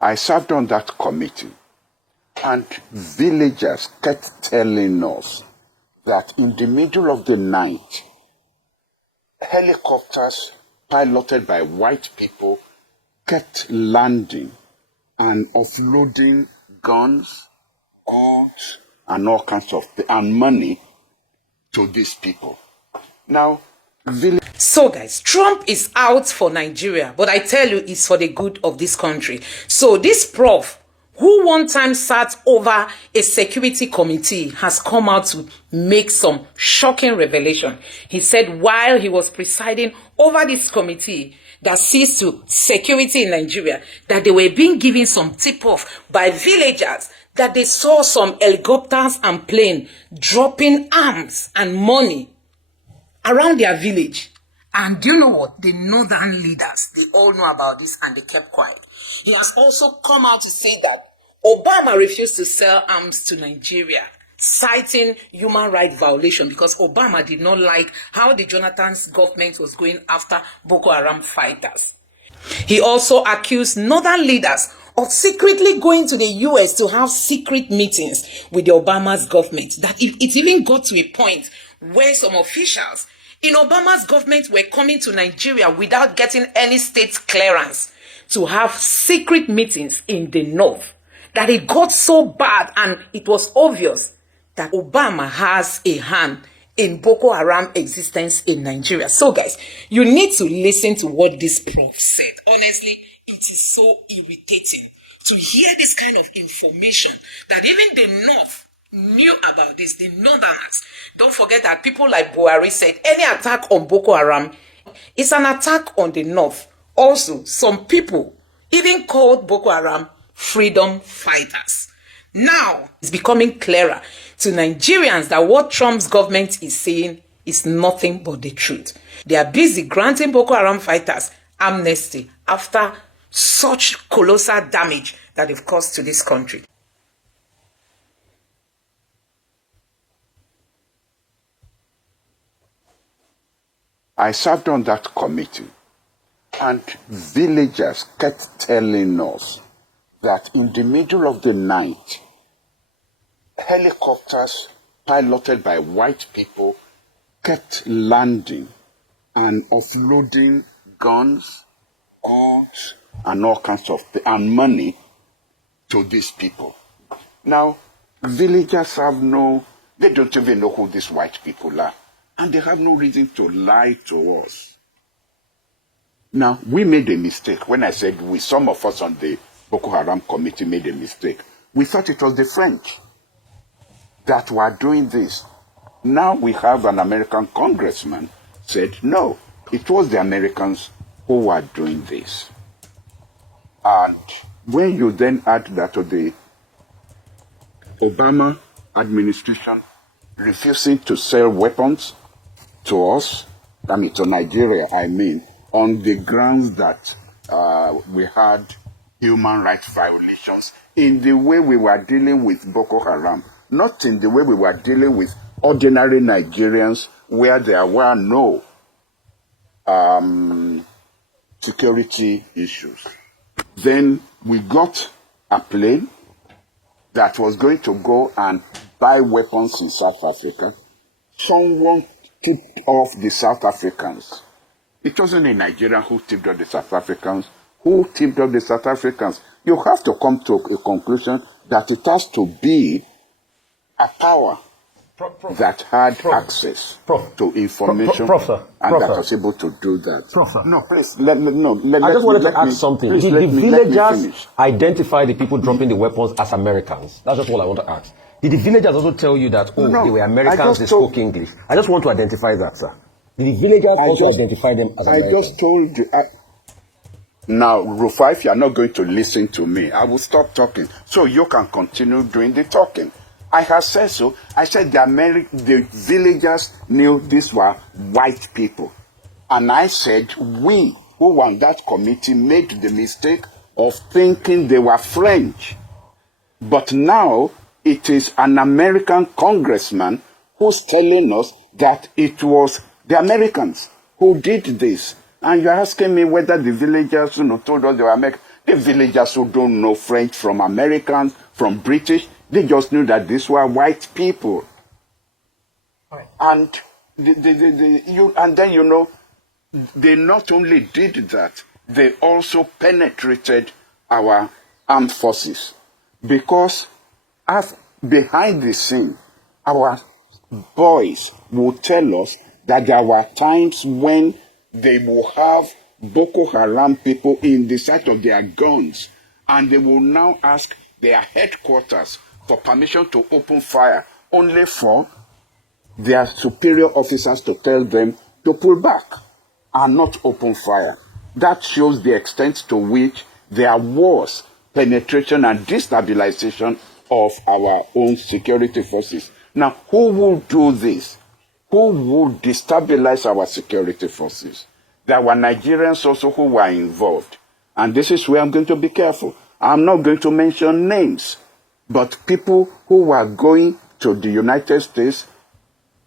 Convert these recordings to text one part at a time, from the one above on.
I served on that committee, and villagers kept telling us that in the middle of the night, helicopters piloted by white people kept landing and offloading guns, arms, and all kinds of things, and money to these people. Now, so guys, Trump is out for Nigeria, but I tell you, it's for the good of this country. So this prof, who one time sat over a security committee, has come out to make some shocking revelation. He said while he was presiding over this committee that sees to security in Nigeria, that they were being given some tip-off by villagers that they saw some helicopters and planes dropping arms and money around their village. And do you know what? The northern leaders, they all know about this and they kept quiet. He has also come out to say that Obama refused to sell arms to Nigeria, citing human rights violation because Obama did not like how the Jonathan's government was going after Boko Haram fighters. He also accused northern leaders of secretly going to the US to have secret meetings with the Obama's government. That it even got to a point where some officials in Obama's government were coming to Nigeria without getting any state clearance to have secret meetings in the north. That it got so bad and it was obvious that Obama has a hand in Boko Haram existence in Nigeria. So guys, you need to listen to what this prof said. Honestly, it is so irritating to hear this kind of information that even the north knew about this, the northerners. Don't forget that people like Buhari said any attack on Boko Haram is an attack on the north. Also, some people even called Boko Haram freedom fighters. Now, it's becoming clearer to Nigerians that what Trump's government is saying is nothing but the truth. They are busy granting Boko Haram fighters amnesty after such colossal damage that they've caused to this country. I served on that committee, and villagers kept telling us that in the middle of the night, helicopters piloted by white people kept landing and offloading guns, arms, and all kinds of things, and money to these people. Now, villagers they don't even know who these white people are, and they have no reason to lie to us. Now, we made a mistake. When I said some of us on the Boko Haram committee made a mistake. We thought it was the French that were doing this. Now we have an American congressman said, no, it was the Americans who were doing this. And when you then add that to the Obama administration refusing to sell weapons to us, to Nigeria, on the grounds that we had human rights violations in the way we were dealing with Boko Haram, not in the way we were dealing with ordinary Nigerians where there were no security issues. Then we got a plane that was going to go and buy weapons in South Africa. Someone tipped off the South Africans. It wasn't a Nigerian who tipped off the South Africans. Who tipped off the South Africans? You have to come to a conclusion that it has to be a power that had access to information and that was able to do that. No, please, I just wanted to ask something. Did the villagers identify the people dropping the weapons as Americans? That's just all I want to ask. Did the villagers also tell you that, they were Americans, they spoke English? I just want to identify that, sir. Did the villagers also identify them as Americans? I just told you. Now, Rufai, if you are not going to listen to me, I will stop talking so you can continue doing the talking. I have said so. I said the villagers knew these were white people. And I said we who were on that committee made the mistake of thinking they were French. But now it is an American congressman who's telling us that it was the Americans who did this. And you're asking me whether the villagers told us they were American. The villagers who don't know French from Americans, from British, they just knew that these were white people. Right. And then, you know, they not only did that, they also penetrated our armed forces. Because as behind the scene, our boys will tell us that there were times when they will have Boko Haram people in the sight of their guns, and they will now ask their headquarters for permission to open fire, only for their superior officers to tell them to pull back and not open fire. That shows the extent to which there was penetration and destabilization of our own security forces. Now, who will do this? Who will destabilize our security forces? There were Nigerians also who were involved. And this is where I'm going to be careful. I'm not going to mention names, but people who were going to the United States,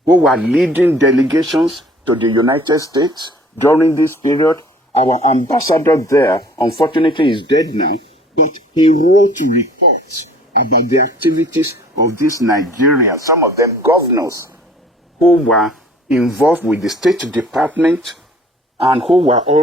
who were leading delegations to the United States during this period. Our ambassador there, unfortunately, is dead now, but he wrote reports about the activities of these Nigerians, some of them governors, who were involved with the State Department and who were also